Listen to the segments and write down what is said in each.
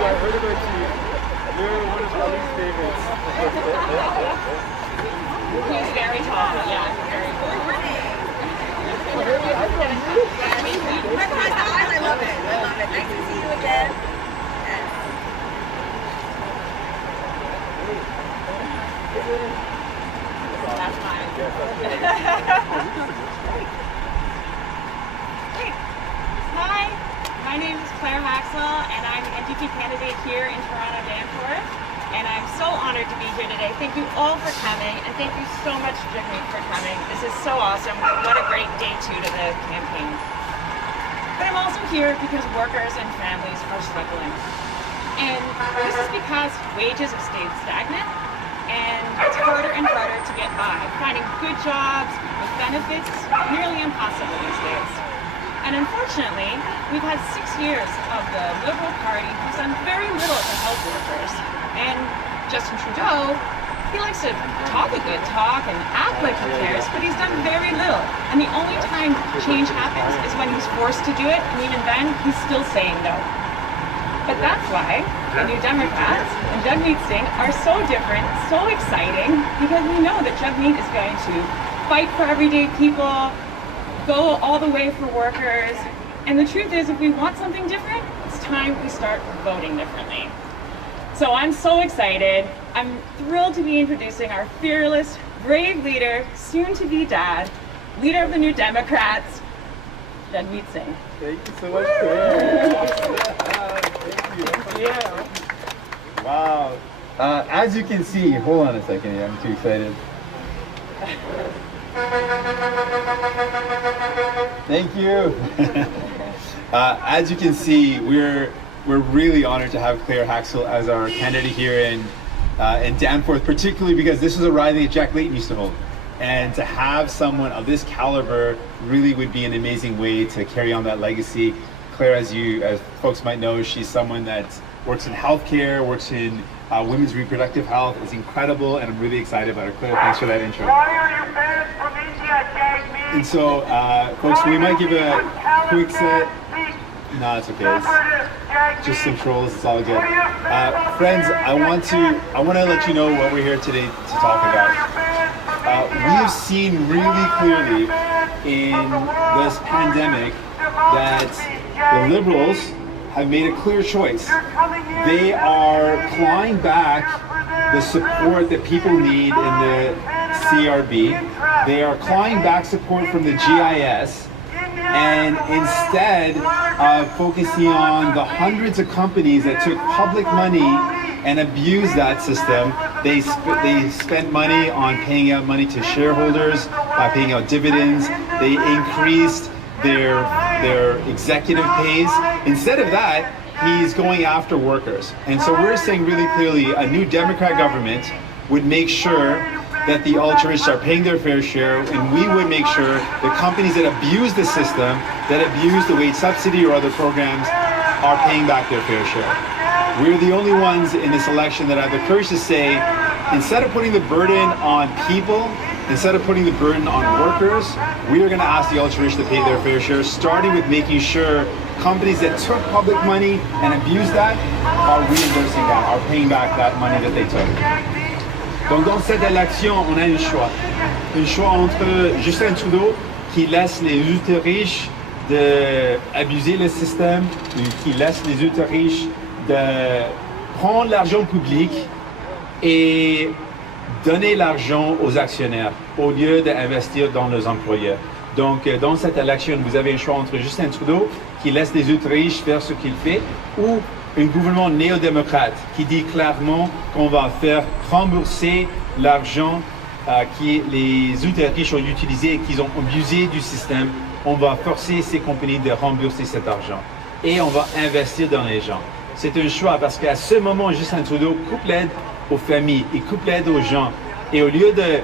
I heard about you. You're one of my least favorites. He's very tall. Yeah, very cool. I love it. I love it. Nice to see you again. That's mine. Great. Hi, my name is Claire Maxwell, and I'm the NDP candidate here in Toronto, Danforth. And I'm so honored to be here today. Thank you all for coming, and thank you so much, Jagmeet, for coming. This is so awesome. What a great day 2 to the campaign. But I'm also here because workers and families are struggling. And this is because wages have stayed stagnant, and it's harder and harder to get by. Finding good jobs with benefits is nearly impossible these days. And unfortunately, we've had 6 years of the Liberal Party who's done very little to help workers. And Justin Trudeau, he likes to talk a good talk and act like he cares, but he's done very little. And the only time change happens is when he's forced to do it, and even then, he's still saying no. But that's why the New Democrats and Jagmeet Singh are so different, so exciting, because we know that Jagmeet is going to fight for everyday people, go all the way for workers. And the truth is, if we want something different, it's time we start voting differently. So I'm so excited. I'm thrilled to be introducing our fearless, brave leader, soon to be dad, leader of the New Democrats, Jagmeet Singh. Thank you so much, Claire. Thank you. Yeah. Wow. As you can see, hold on a second here, I'm too excited. Thank you. As you can see, we're really honored to have Claire Haxel as our candidate here in Danforth, particularly because this is a riding that Jack Layton used to hold. And to have someone of this caliber really would be an amazing way to carry on that legacy. Claire, as folks might know, she's someone that works in healthcare, works in women's reproductive health, is incredible, and I'm really excited about her. Claire, thanks for that intro. And so, folks, we might give a quick set. No, it's okay. It's just some trolls. It's all good. Friends, I want to let you know what we're here today to talk about. We've seen really clearly in this pandemic that the Liberals have made a clear choice. They are clawing back the support that people need in the CRB. They are clawing back support from the GIS. And instead of focusing on the hundreds of companies that took public money and abused that system, they spent money on paying out money to shareholders, by paying out dividends. They increased their executive pays. Instead of that, he's going after workers. And so we're saying really clearly a new Democrat government would make sure that the ultra-rich are paying their fair share, and we would make sure the companies that abuse the system, that abuse the wage subsidy or other programs, are paying back their fair share. We're the only ones in this election that have the courage to say, instead of putting the burden on people, instead of putting the burden on workers, we are going to ask the ultra-rich to pay their fair share, starting with making sure companies that took public money and abused that are reimbursing that, are paying back that money that they took. Donc dans cette élection, on a un choix entre Justin Trudeau qui laisse les ultra riches d'abuser le système, qui laisse les ultra riches de prendre l'argent public et donner l'argent aux actionnaires au lieu d'investir dans les employeurs. Donc dans cette élection, vous avez un choix entre Justin Trudeau qui laisse les ultra riches faire ce qu'il fait ou un gouvernement néo-démocrate qui dit clairement qu'on va faire rembourser l'argent que les ultra-riches ont utilisé et qu'ils ont abusé du système. On va forcer ces compagnies de rembourser cet argent et on va investir dans les gens. C'est un choix parce qu'à ce moment, Justin Trudeau coupe l'aide aux familles, il coupe l'aide aux gens. Et au lieu de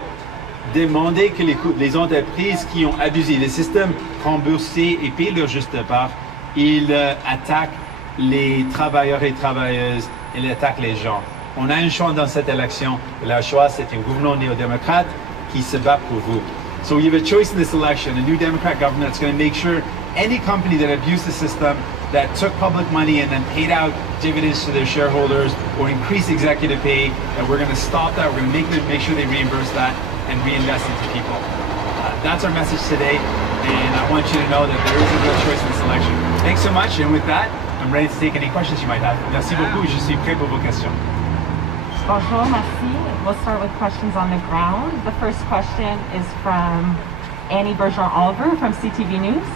demander que les entreprises qui ont abusé le système remboursent et payent leur juste part, il attaque les travailleurs et travailleuses, il attaque les gens. On a un choix dans cette élection. Le choix, c'est un gouvernement néo-démocrate qui se bat pour vous. So we have a choice in this election, a new Democrat government that's going to make sure any company that abused the system, that took public money and then paid out dividends to their shareholders or increased executive pay, that we're going to stop that. We're going to make sure they reimburse that and reinvest into people. That's our message today, and I want you to know that there is a real choice in this election. Thanks so much, and with that, I'm ready to take any questions you might have. Merci beaucoup, je suis prêt pour vos questions. Bonjour, merci. We'll start with questions on the ground. The first question is from Annie Bergeron-Oliver from CTV News.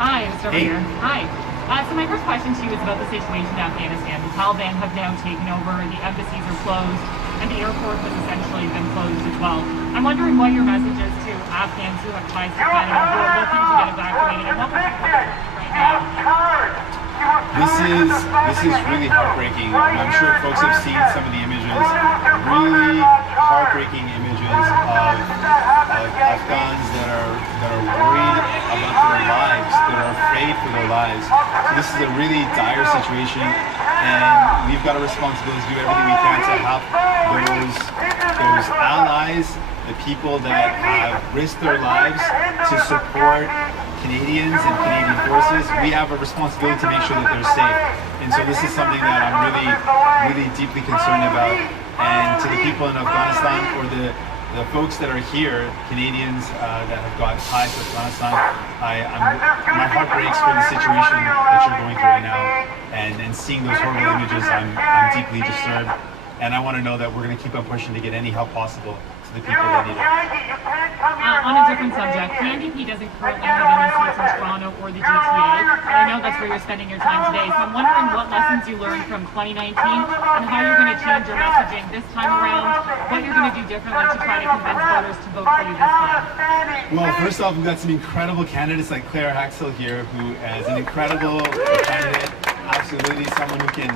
Hi, Mr. Mayor. Hi. So my first question to you is about the situation in Afghanistan. The Taliban have now taken over, the embassies are closed, and the airport has essentially been closed as well. I'm wondering what your message is to Afghans who have ties to Canada who are looking to get evacuated, and what would you put right now? This is really heartbreaking. I'm sure folks have seen some of the images, really heartbreaking images of Afghans that are worried about their lives, that are afraid for their lives. So this is a really dire situation, and we've got a responsibility to do everything we can to help those allies, the people that have risked their lives to support Canadians and Canadian forces. We have a responsibility to make sure that they're safe. And so this is something that I'm really deeply concerned about. And to the people in Afghanistan, or the folks that are here, Canadians that have got ties to Afghanistan, my heart breaks for the situation that you're going through right now. And seeing those horrible images, I'm deeply disturbed. And I want to know that we're going to keep on pushing to get any help possible to the people that need it. On a different subject, the NDP doesn't currently have any seats in Toronto or the GTA, and I know that's where you're spending your time today, so I'm wondering what lessons you learned from 2019 and how you're going to change your messaging this time around, what you're going to do differently to try to convince voters to vote for you this time. Well, first off, we've got some incredible candidates like Claire Haxel here, who is an incredible candidate, absolutely someone who can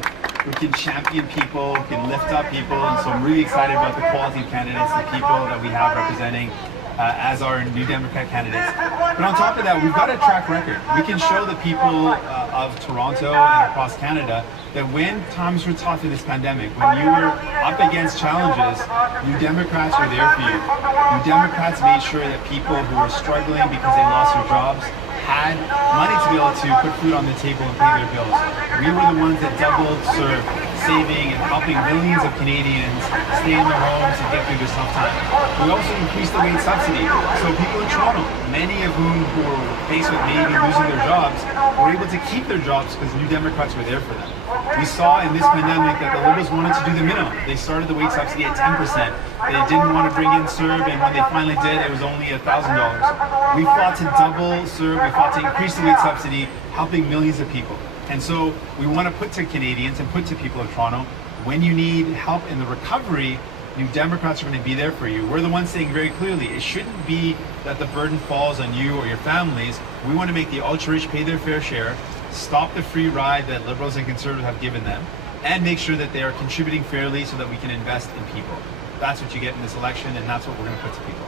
champion people, who can lift up people, and so I'm really excited about the quality of candidates, the people that we have representing as our New Democrat candidates. But on top of that, we've got a track record. We can show the people of Toronto and across Canada that when times were tough in this pandemic, when you were up against challenges, New Democrats were there for you. New Democrats made sure that people who were struggling because they lost their jobs had money to be able to put food on the table and pay their bills. We were the ones that doubled, served, saving and helping millions of Canadians stay in their homes and get through this tough time. We also increased the wage subsidy. So people in Toronto, many of whom who were faced with maybe losing their jobs, were able to keep their jobs because New Democrats were there for them. We saw in this pandemic that the Liberals wanted to do the minimum. They started the wage subsidy at 10%. They didn't want to bring in CERB, and when they finally did, it was only $1,000. We fought to double CERB, we fought to increase the wage subsidy, helping millions of people. And so we want to put to Canadians and put to people of Toronto, when you need help in the recovery, New Democrats are going to be there for you. We're the ones saying very clearly, it shouldn't be that the burden falls on you or your families. We want to make the ultra-rich pay their fair share, stop the free ride that Liberals and Conservatives have given them, and make sure that they are contributing fairly so that we can invest in people. That's what you get in this election, and that's what we're going to put to people.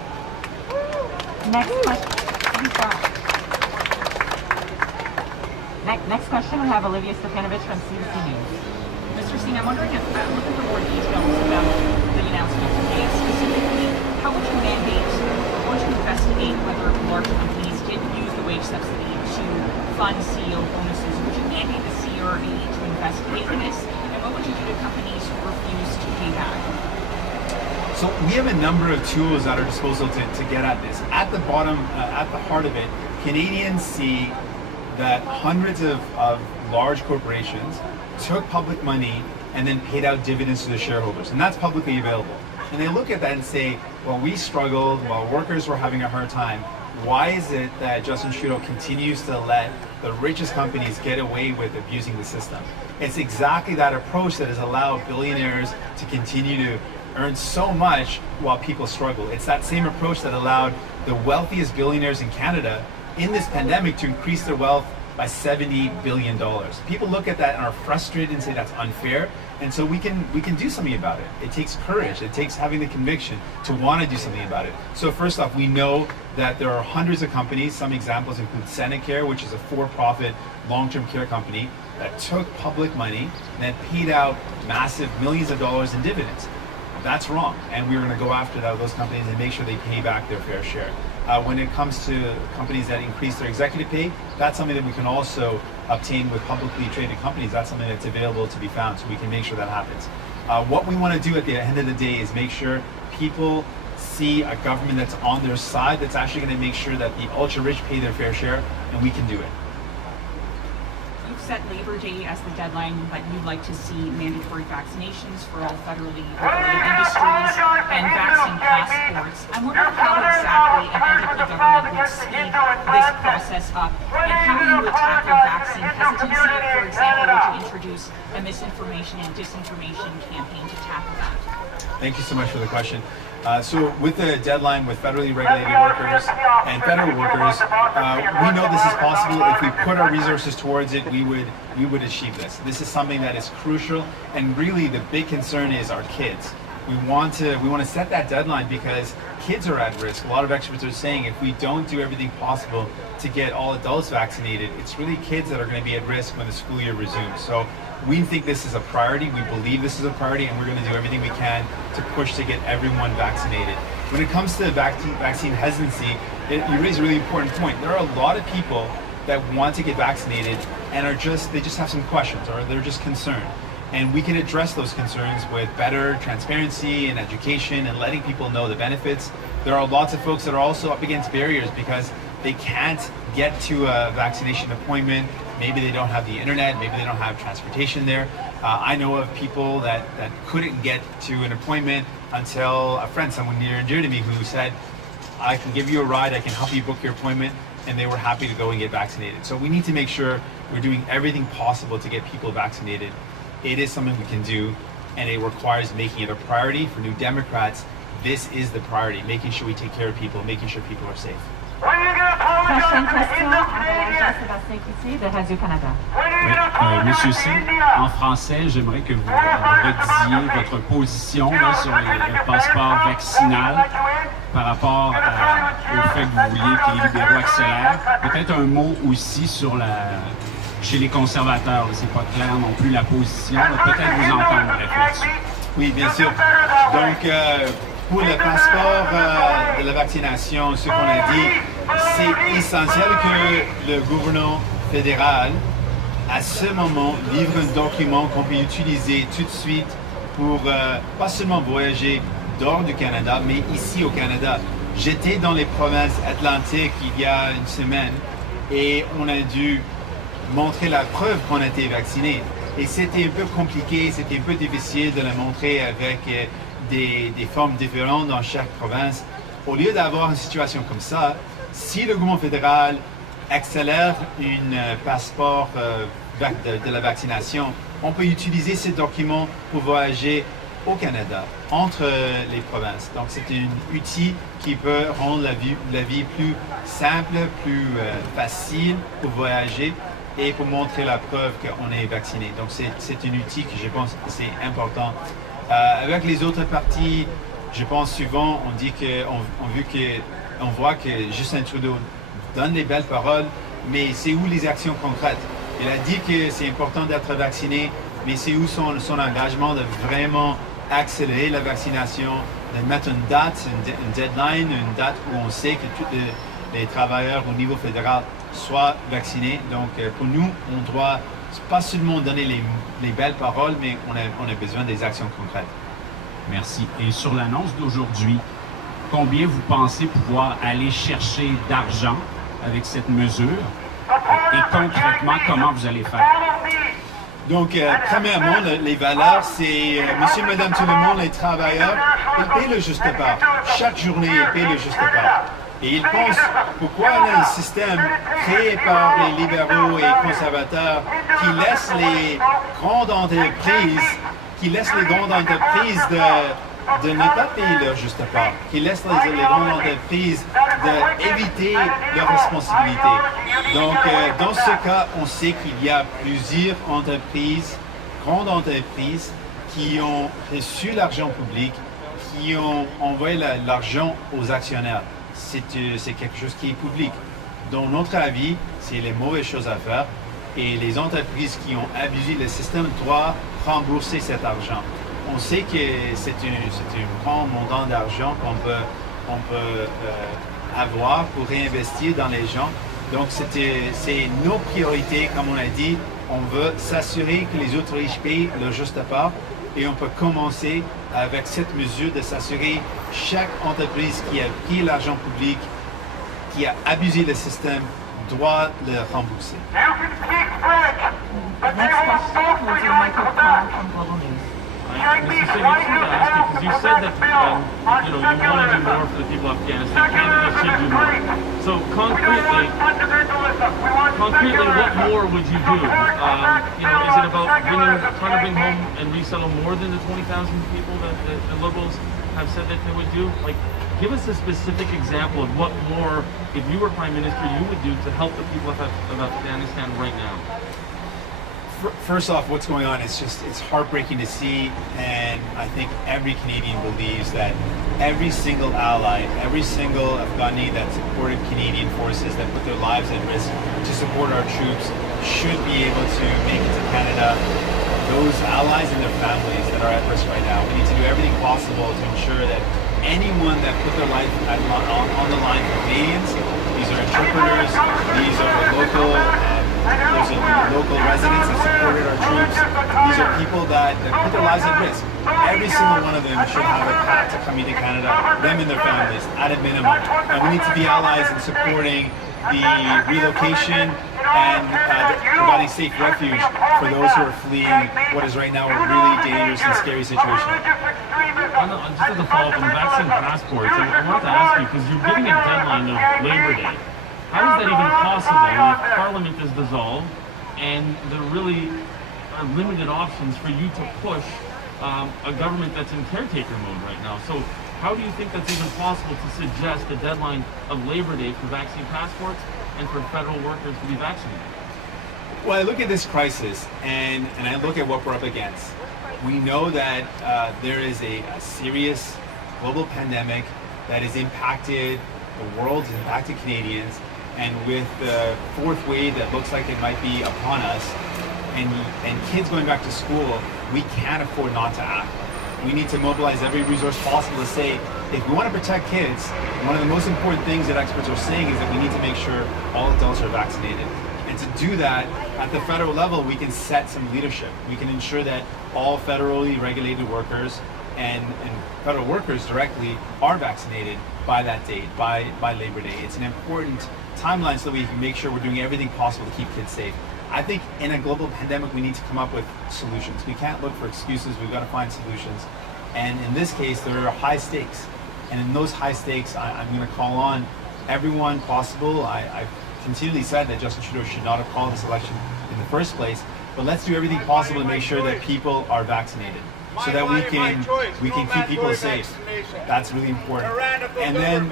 Next question, we have Olivia Stefanovich from CBC News. Mr. Singh, I'm wondering if looking for more details about the announcement today. Specifically, how would you mandate or would you investigate whether large companies did use the wage subsidy to fund CEO bonuses? Would you mandate the CRA to investigate this? And what would you do to companies who refuse to pay back? So we have a number of tools at our disposal to get at this. At the bottom, at the heart of it, Canadians see that hundreds of large corporations took public money and then paid out dividends to their shareholders, and that's publicly available. And they look at that and say, well, we struggled while workers were having a hard time. Why is it that Justin Trudeau continues to let the richest companies get away with abusing the system? It's exactly that approach that has allowed billionaires to continue to earn so much while people struggle. It's that same approach that allowed the wealthiest billionaires in Canada in this pandemic to increase their wealth by $70 billion. People look at that and are frustrated and say that's unfair. And so we can do something about it. It takes courage. It takes having the conviction to want to do something about it. So first off, we know that there are hundreds of companies. Some examples include Senecare, which is a for-profit long-term care company that took public money and then paid out massive millions of dollars in dividends. That's wrong, and we're going to go after those companies and make sure they pay back their fair share. When it comes to companies that increase their executive pay, that's something that we can also obtain with publicly traded companies. That's something that's available to be found, so we can make sure that happens. What we want to do at the end of the day is make sure people see a government that's on their side, that's actually going to make sure that the ultra-rich pay their fair share, and we can do it. You've set Labor Day as the deadline, but you'd like to see mandatory vaccinations for all federally regulated industries and vaccine passports. I'm wondering how exactly an NDP government would speed this process up, and how you would tackle vaccine hesitancy. For example, would you introduce a misinformation and disinformation campaign to tackle that? Thank you so much for the question. So with the deadline with federally regulated workers and federal workers, we know this is possible. If we put our resources towards it, we would achieve this. This is something that is crucial, and really the big concern is our kids. We want to set that deadline because kids are at risk. A lot of experts are saying if we don't do everything possible to get all adults vaccinated, it's really kids that are going to be at risk when the school year resumes. So we think this is a priority. We believe this is a priority, and we're going to do everything we can to push to get everyone vaccinated. When it comes to vaccine hesitancy, you raise a really important point. There are a lot of people that want to get vaccinated and they just have some questions, or they're just concerned. And we can address those concerns with better transparency and education and letting people know the benefits. There are lots of folks that are also up against barriers because they can't get to a vaccination appointment. Maybe they don't have the internet, maybe they don't have transportation there. I know of people that couldn't get to an appointment until a friend, someone near and dear to me, who said, I can give you a ride, I can help you book your appointment, and they were happy to go and get vaccinated. So we need to make sure we're doing everything possible to get people vaccinated. It is something we can do, and it requires making it a priority. For New Democrats, this is the priority, making sure we take care of people, making sure people are safe. Prochaine question, Jean-Sébastien Coutier de Radio-Canada. Oui, Monsieur Singh, en français, j'aimerais que vous redisiez votre position là, sur le passeport vaccinal par rapport au fait que vous vouliez que les libéraux accélèrent. Peut-être un mot aussi sur chez les conservateurs. C'est pas clair non plus la position. Peut-être vous entendre là-dessus. Oui, bien sûr. Donc, pour le passeport de la vaccination, ce qu'on a dit, c'est essentiel que le gouvernement fédéral, à ce moment, livre un document qu'on peut utiliser tout de suite pour pas seulement voyager dehors du Canada, mais ici au Canada. J'étais dans les provinces atlantiques il y a une semaine et on a dû montrer la preuve qu'on a été vacciné. Et c'était un peu compliqué, c'était un peu difficile de la montrer avec des formes différentes dans chaque province. Au lieu d'avoir une situation comme ça, si le gouvernement fédéral accélère un passeport de la vaccination, on peut utiliser ces documents pour voyager au Canada, entre les provinces. Donc c'est un outil qui peut rendre la vie plus simple, plus facile pour voyager et pour montrer la preuve qu'on est vacciné. Donc c'est un outil que je pense que c'est important. Avec les autres partis, je pense souvent, on voit que Justin Trudeau donne des belles paroles, mais c'est où les actions concrètes? Il a dit que c'est important d'être vacciné, mais c'est où son engagement de vraiment accélérer la vaccination, de mettre une date, une deadline, une date où on sait que tous les travailleurs au niveau fédéral soient vaccinés. Donc pour nous, on doit pas seulement donner les belles paroles, mais on a besoin des actions concrètes. Merci. Et sur l'annonce d'aujourd'hui, combien vous pensez pouvoir aller chercher d'argent avec cette mesure? Et concrètement, comment vous allez faire? Donc, premièrement, les valeurs, c'est monsieur, madame, tout le monde, les travailleurs, ils paient le juste part. Chaque journée, ils paient le juste part. Et ils pensent, pourquoi on a un système créé par les libéraux et conservateurs qui laisse les grandes entreprises, de ne pas payer leur juste part, qui laisse les grandes entreprises d'éviter leurs responsabilités. Donc, dans ce cas, on sait qu'il y a plusieurs entreprises, grandes entreprises, qui ont reçu l'argent public, qui ont envoyé l'argent aux actionnaires. C'est quelque chose qui est public. Dans notre avis, c'est les mauvaises choses à faire et les entreprises qui ont abusé le système doivent rembourser cet argent. On sait que c'est un grand montant d'argent qu'on peut avoir pour réinvestir dans les gens. Donc c'est nos priorités, comme on a dit. On veut s'assurer que les autres riches payent leur juste part et on peut commencer avec cette mesure de s'assurer chaque entreprise qui a pris l'argent public, qui a abusé le système, doit le rembourser. Next question will be Michael Clark from Global News. Mr. Singh, I just wanted to ask you, because you said that you want to do more for the people of Afghanistan. Canada should do more. So concretely, what more would you do? Is it about trying to bring home and resettle more than the 20,000 people that the Liberals have said that they would do? Like, give us a specific example of what more, if you were Prime Minister, you would do to help the people of Afghanistan right now. First off, what's going on is it's heartbreaking to see, and I think every Canadian believes that every single ally, every single Afghani that supported Canadian forces, that put their lives at risk to support our troops, should be able to make it to Canada. Those allies and their families that are at risk right now, we need to do everything possible to ensure that anyone that put their life on the line for Canadians, these are interpreters, these are local residents that supported our troops. These are people that put their lives at risk. Every single one of them should have a path to coming to Canada, them and their families, at a minimum. And we need to be allies in supporting the relocation and providing safe refuge for those who are fleeing what is right now a really dangerous and scary situation. Just as a follow-up on vaccine passports, I wanted to ask you, because you're giving a deadline of Labor Day. How is that even possible if Parliament is dissolved and there really are limited options for you to push a government that's in caretaker mode right now? So how do you think that's even possible to suggest a deadline of Labor Day for vaccine passports and for federal workers to be vaccinated? Well, I look at this crisis and I look at what we're up against. We know that there is a serious global pandemic that has impacted the world, has impacted Canadians, and with the fourth wave that looks like it might be upon us, and kids going back to school, we can't afford not to act. We need to mobilize every resource possible to say, if we want to protect kids, one of the most important things that experts are saying is that we need to make sure all adults are vaccinated. And to do that, at the federal level, we can set some leadership. We can ensure that all federally regulated workers and federal workers directly are vaccinated by that date, by Labor Day. It's an important timeline so that we can make sure we're doing everything possible to keep kids safe. I think in a global pandemic, we need to come up with solutions. We can't look for excuses. We've got to find solutions. And in this case, there are high stakes. And in those high stakes, I'm going to call on everyone possible. I've continually said that Justin Trudeau should not have called this election in the first place. But let's do everything possible to make sure that people are vaccinated, so that we can keep people safe. That's really important. And then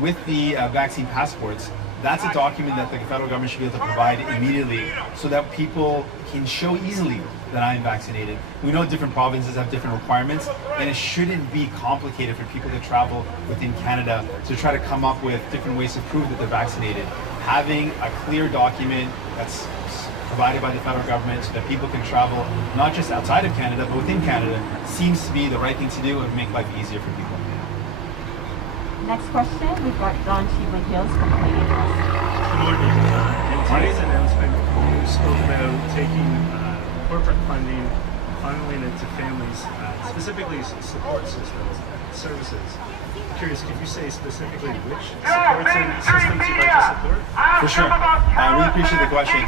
with the vaccine passports, that's a document that the federal government should be able to provide immediately, so that people can show easily that I am vaccinated. We know different provinces have different requirements, and it shouldn't be complicated for people to travel within Canada to try to come up with different ways to prove that they're vaccinated. Having a clear document that's provided by the federal government so that people can travel not just outside of Canada but within Canada seems to be the right thing to do and make life easier for people. Next question, we've got Don Cheadley-Hills from Canadian Press. Good morning. In today's announcement, you spoke about taking corporate funding, funneling it to families, specifically support systems, services. I'm curious, could you say specifically which supports and systems you'd like to support? For sure. I really appreciate the question.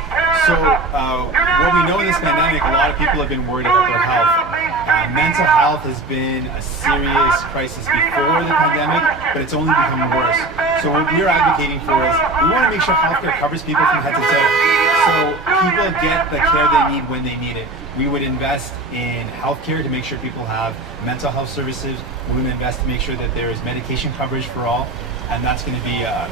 So, what we know in this pandemic, a lot of people have been worried about their health. Mental health has been a serious crisis before the pandemic, but it's only become worse. So what we're advocating for is we want to make sure healthcare covers people from head to toe. So people get the care they need when they need it. We would invest in healthcare to make sure people have mental health services. We're going to invest to make sure that there is medication coverage for all. And that's going to be a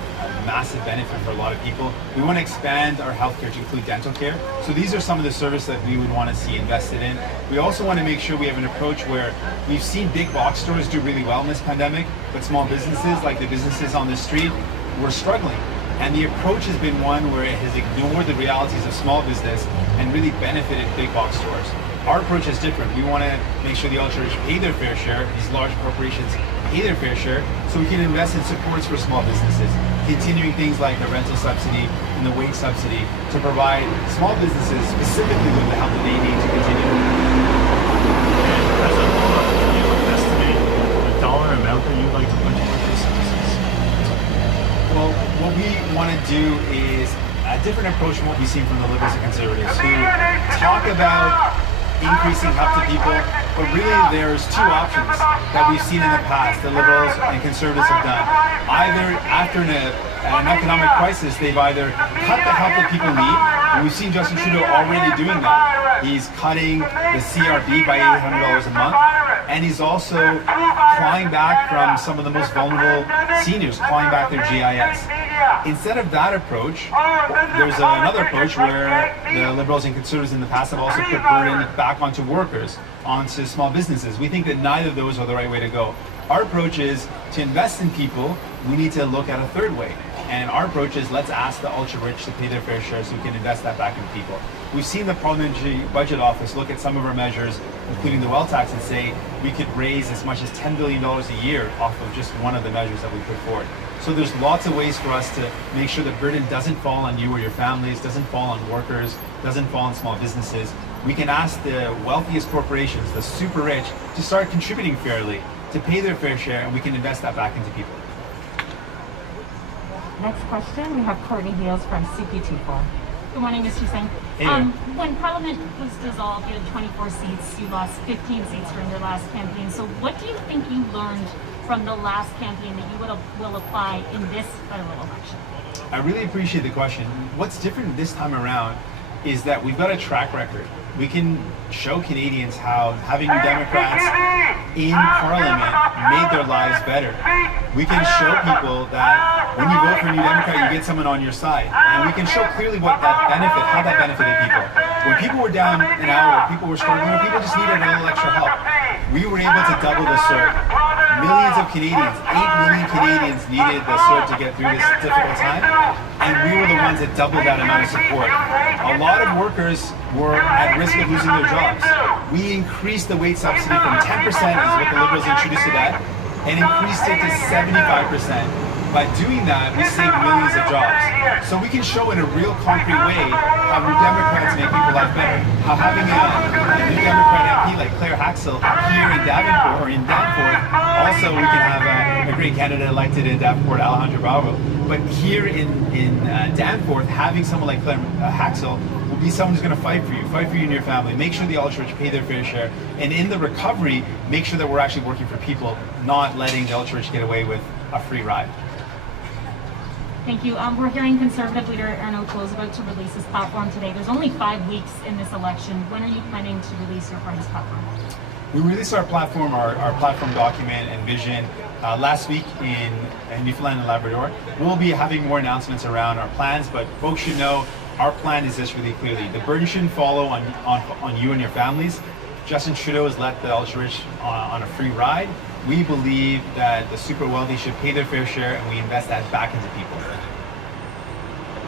massive benefit for a lot of people. We want to expand our healthcare to include dental care. So these are some of the services that we would want to see invested in. We also want to make sure we have an approach where we've seen big box stores do really well in this pandemic, but small businesses, like the businesses on the street, were struggling. And the approach has been one where it has ignored the realities of small business and really benefited big box stores. Our approach is different. We want to make sure the ultra-rich pay their fair share. These large corporations pay their fair share so we can invest in supports for small businesses, continuing things like the rental subsidy and the wage subsidy to provide small businesses specifically with the help that they need to continue. As a whole, can you estimate the dollar amount that you'd like to put toward these services? Well, what we want to do is a different approach from what we've seen from the Liberals and Conservatives, who talk about increasing help to people, but really there's two options that we've seen in the past the Liberals and Conservatives have done. Either after an economic crisis, they've either cut the help that people need, and we've seen Justin Trudeau already doing that. He's cutting the CRB by $800 a month, and he's also clawing back from some of the most vulnerable seniors, clawing back their GIS. Instead of that approach, there's another approach where the Liberals and Conservatives in the past have also put burden back onto workers, onto small businesses. We think that neither of those are the right way to go. Our approach is to invest in people. We need to look at a third way. And our approach is let's ask the ultra-rich to pay their fair share so we can invest that back in people. We've seen the Parliamentary Budget Office look at some of our measures, including the wealth tax, and say we could raise as much as $10 billion a year off of just one of the measures that we put forward. So there's lots of ways for us to make sure the burden doesn't fall on you or your families, doesn't fall on workers, doesn't fall on small businesses. We can ask the wealthiest corporations, the super rich, to start contributing fairly, to pay their fair share, and we can invest that back into people. Next question, we have Courtney Heels from CPT4. Good morning, Mr. Singh. Hey there. When Parliament was dissolved, you had 24 seats. You lost 15 seats during your last campaign. So what do you think you learned from the last campaign that you will apply in this federal election? I really appreciate the question. What's different this time around is that we've got a track record. We can show Canadians how having New Democrats in Parliament made their lives better. We can show people that when you vote for a New Democrat, you get someone on your side. And we can show clearly what that benefit, how that benefited people. When people were down and out, when people were struggling, when people just needed a little extra help, we were able to double the CERB. Millions of Canadians, 8 million Canadians needed the CERB to get through this difficult time, and we were the ones that doubled that amount of support. A lot of workers were at risk of losing their jobs. We increased the wage subsidy from 10%, is what the Liberals introduced it at, and increased it to 75%. By doing that, we saved millions of jobs. So we can show in a real concrete way how New Democrats make people's life better. How having a New Democrat MP like Claire Haxel here in Davenport, or in Danforth, also we can have a great candidate elected in Davenport, Alejandro Bravo. But here in Danforth, having someone like Claire Haxel will be someone who's going to fight for you and your family, make sure the ultra-rich pay their fair share, and in the recovery, make sure that we're actually working for people, not letting the ultra-rich get away with a free ride. Thank you. We're hearing Conservative leader Arnaud is about to release his platform today. There's only 5 weeks in this election. When are you planning to release your party's platform? We released our platform, our platform document and vision last week in Newfoundland and Labrador. We'll be having more announcements around our plans, but folks should know our plan is this really clearly. The burden shouldn't follow on you and your families. Justin Trudeau has let the ultra-rich on a free ride. We believe that the super wealthy should pay their fair share, and we invest that back into people.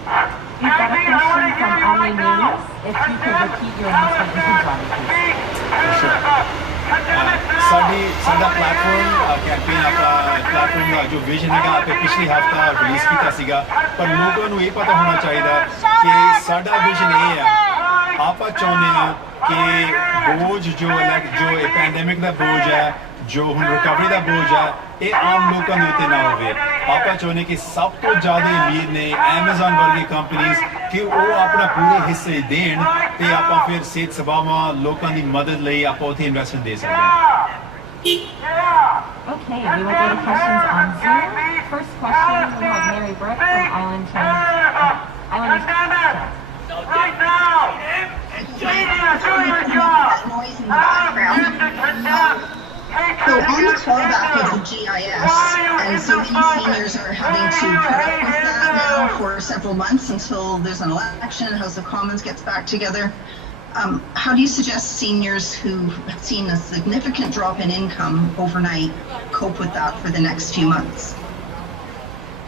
We've got a question from Ali News. If you could repeat your announcement in Punjabi, please. Sure. ਸਾਡਾ platform campaign ਆਪਣਾ platform ਦਾ ਜੋ vision ਹੈਗਾ ਆਪੇ ਪਿਛਲੇ ਹਫਤਾ release ਕੀਤਾ ਸੀਗਾ ਪਰ ਲੋਕਾਂ ਨੂੰ ਇਹ ਪਤਾ ਹੋਣਾ ਚਾਹੀਦਾ ਕਿ ਸਾਡਾ ਵਿਜ਼ਨ ਇਹ ਹੈ ਆਪਾਂ ਚਾਹੁੰਦੇ ਹਾਂ ਕਿ ਬੋਝ ਜੋ ਇਹ ਪੈਂਡੈਮਿਕ ਦਾ ਬੋਝ ਹੈ ਜੋ ਹੁਣ ਰਿਕਵਰੀ ਦਾ ਬੋਝ ਹੈ ਇਹ ਆਮ ਲੋਕਾਂ ਦੇ ਉੱਤੇ ਨਾ ਹੋਵੇ ਆਪਾਂ ਚਾਹੁੰਦੇ ਕਿ ਸਭ ਤੋਂ ਜ਼ਿਆਦਾ ਅਮੀਰ ਨੇ ਐਮਾਜ਼ਨ ਵਰਗੀ ਕੰਪਨੀਆਂ ਕਿ ਉਹ ਆਪਣਾ ਪੂਰੇ ਹਿੱਸੇ ਦੇਣ ਤੇ ਆਪਾਂ ਫਿਰ ਸਿਹਤ ਸੇਵਾਵਾਂ ਲੋਕਾਂ ਦੀ ਮਦਦ ਲਈ ਆਪਾਂ ਉੱਥੇ ਇਨਵੈਸਟਮੈਂਟ ਦੇ ਸਕਦੇ ਹਾਂ Okay, we will go to questions on Zoom. First question, we have Mary Brooke from Island So on the clawback of the GIS, and so many seniors are having to put up with that now for several months until there's an election, House of Commons gets back together. How do you suggest seniors who have seen a significant drop in income overnight cope with that for the next few months?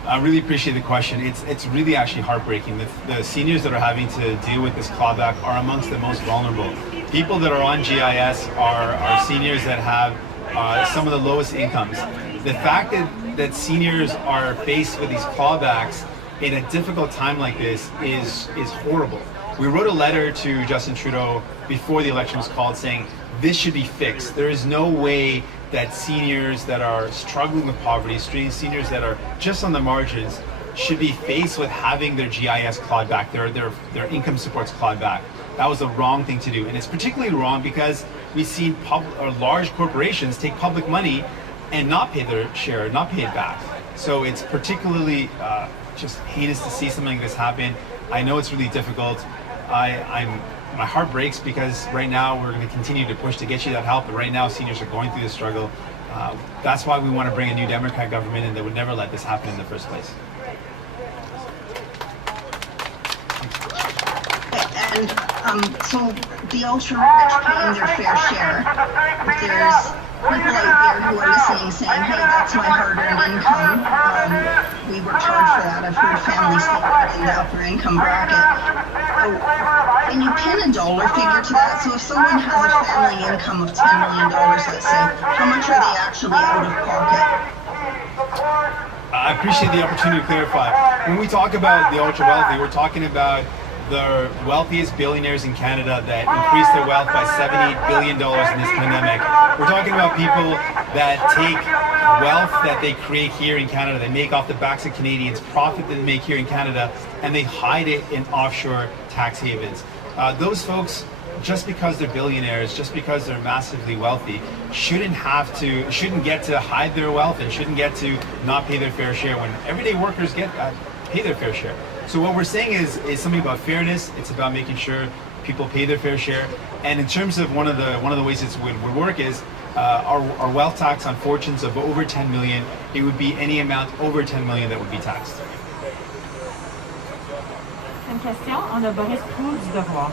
I really appreciate the question. It's really actually heartbreaking. The seniors that are having to deal with this clawback are amongst the most vulnerable. People that are on GIS are seniors that have some of the lowest incomes. the fact that seniors are faced with these clawbacks in a difficult time like this is horrible. We wrote a letter to Justin Trudeau before the election was called saying this should be fixed. There is no way that seniors that are struggling with poverty, seniors that are just on the margins, should be faced with having their GIS clawed back, their income supports clawed back. That was the wrong thing to do. And it's particularly wrong because we've seen large corporations take public money and not pay their share, not pay it back. So it's particularly just heinous to see something like this happen. I know it's really difficult. My heart breaks because right now we're going to continue to push to get you that help, but right now seniors are going through this struggle. That's why we want to bring a new Democrat government, and they would never let this happen in the first place. And so the ultra-rich paying their fair share, there's people out there who are listening saying, hey, that's my hard-earned income. We worked hard for that. I've heard families in the upper income bracket. So, can you pin a dollar figure to that? So if someone has a family income of $10 million, let's say, how much are they actually out of pocket? I appreciate the opportunity to clarify. When we talk about the ultra-wealthy, we're talking about the wealthiest billionaires in Canada that increased their wealth by $78 billion in this pandemic. We're talking about people that take wealth that they create here in Canada, they make off the backs of Canadians, profit that they make here in Canada, and they hide it in offshore tax havens. Those folks, just because they're billionaires, just because they're massively wealthy, shouldn't get to hide their wealth and shouldn't get to not pay their fair share when everyday workers pay their fair share. So what we're saying is something about fairness. It's about making sure people pay their fair share. And in terms of one of the ways it would work is our wealth tax on fortunes of over 10 million. It would be any amount over 10 million that would be taxed. Une question, on a Boris Proulx du Devoir.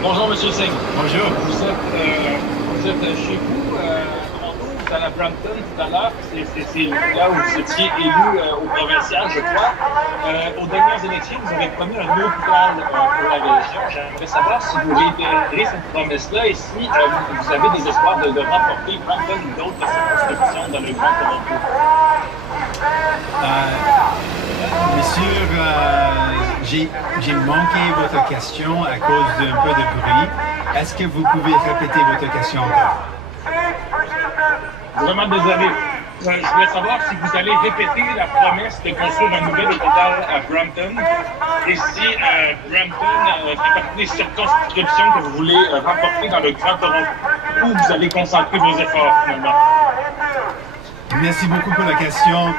Bonjour, Monsieur Singh. Bonjour. Vous êtes chez vous, à la Brampton tout à l'heure. C'est là où vous étiez élu au provincial, je crois. Aux dernières élections, vous avez promis un hôpital pour la région. J'aimerais savoir si vous réitérez cette promesse-là et si vous avez des espoirs de remporter Brampton ou d'autres circonscriptions dans le Grand Toronto. Monsieur, j'ai manqué votre question à cause d'un peu de bruit. Est-ce que vous pouvez répéter votre question encore? Vraiment désolé. Je voulais savoir si vous allez répéter la promesse de construire un nouvel hôpital à Brampton et si Brampton fait partie des circonscriptions que vous voulez remporter dans le Grand Toronto, où vous allez concentrer vos efforts finalement. Merci beaucoup pour la question.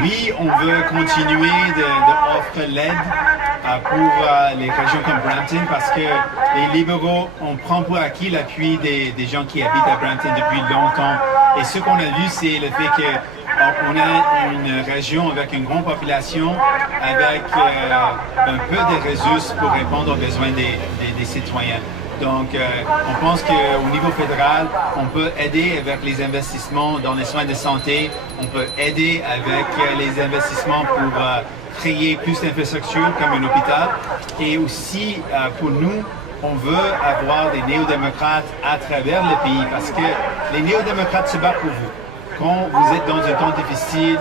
Oui, on veut continuer d'offrir l'aide pour les régions comme Brampton parce que les libéraux, on prend pour acquis l'appui des gens qui habitent à Brampton depuis longtemps. Et ce qu'on a vu, c'est le fait qu'on a une région avec une grande population, avec un peu de ressources pour répondre aux besoins des citoyens. Donc, on pense qu'au niveau fédéral, on peut aider avec les investissements dans les soins de santé, on peut aider avec les investissements pour créer plus d'infrastructures comme un hôpital. Et aussi, pour nous, on veut avoir des néo-démocrates à travers le pays parce que les néo-démocrates se battent pour vous. Quand vous êtes dans un temps difficile,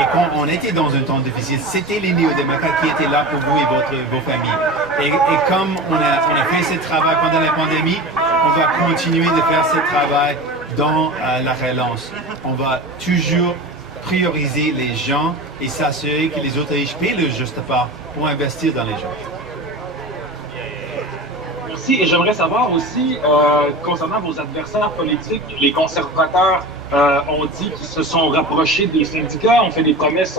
et quand on était dans un temps difficile, c'était les néo-démocrates qui étaient là pour vous et vos familles. Et comme on a fait ce travail pendant la pandémie, on va continuer de faire ce travail dans la relance. On va toujours prioriser les gens et s'assurer que les autres riches paient le juste part pour investir dans les gens. Merci. Et j'aimerais savoir aussi, concernant vos adversaires politiques, les conservateurs ont dit qu'ils se sont rapprochés des syndicats, ont fait des promesses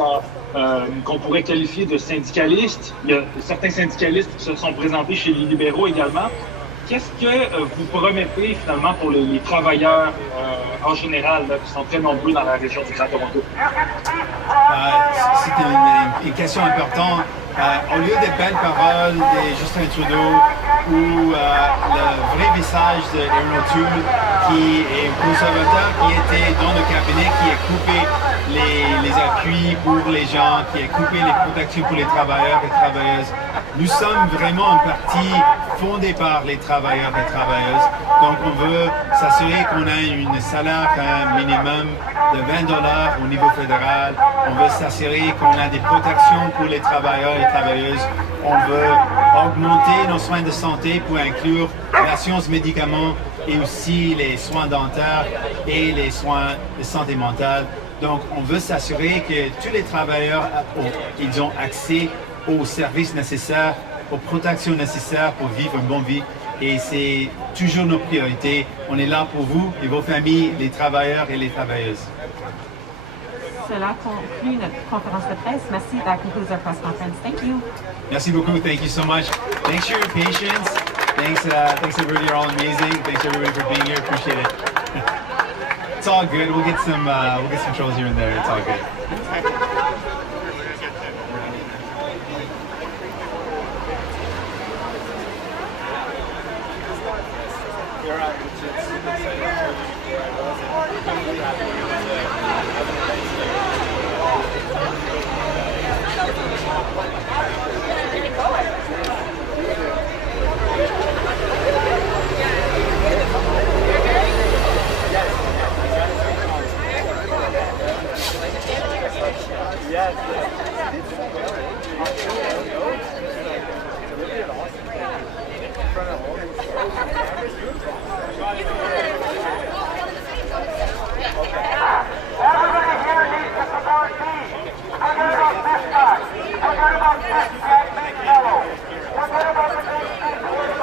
qu'on pourrait qualifier de syndicalistes. Il y a certains syndicalistes qui se sont présentés chez les libéraux également. Qu'est-ce que vous promettez finalement pour les travailleurs en général, là, qui sont très nombreux dans la région du Grand Toronto? C'est une question importante. Au lieu des belles paroles de Justin Trudeau ou le vrai visage d'Aaron O'Toole, qui est un conservateur qui était dans le cabinet, qui a coupé les appuis pour les gens, qui a coupé les protections pour les travailleurs et travailleuses. Nous sommes vraiment un parti fondé par les travailleurs et travailleuses. Donc on veut s'assurer qu'on a un salaire minimum de $20 au niveau fédéral. On veut s'assurer qu'on a des protections pour les travailleurs et travailleuses. On veut augmenter nos soins de santé pour inclure l'assurance médicaments et aussi les soins dentaires et les soins de santé mentale. Donc, on veut s'assurer que tous les travailleurs ils ont accès aux services nécessaires, aux protections nécessaires pour vivre une bonne vie. Et c'est toujours nos priorités. On est là pour vous et vos familles, les travailleurs et les travailleuses. Cela conclut notre conférence de presse. Merci. That concludes our press conference. Thank you. Merci beaucoup. Thank you so much. Thanks for your patience. Thanks everybody. You're all amazing. Thanks everybody for being here. Appreciate it. It's all good. We'll get some trolls here and there. It's all good. Everybody here needs to support me. I got about this guy.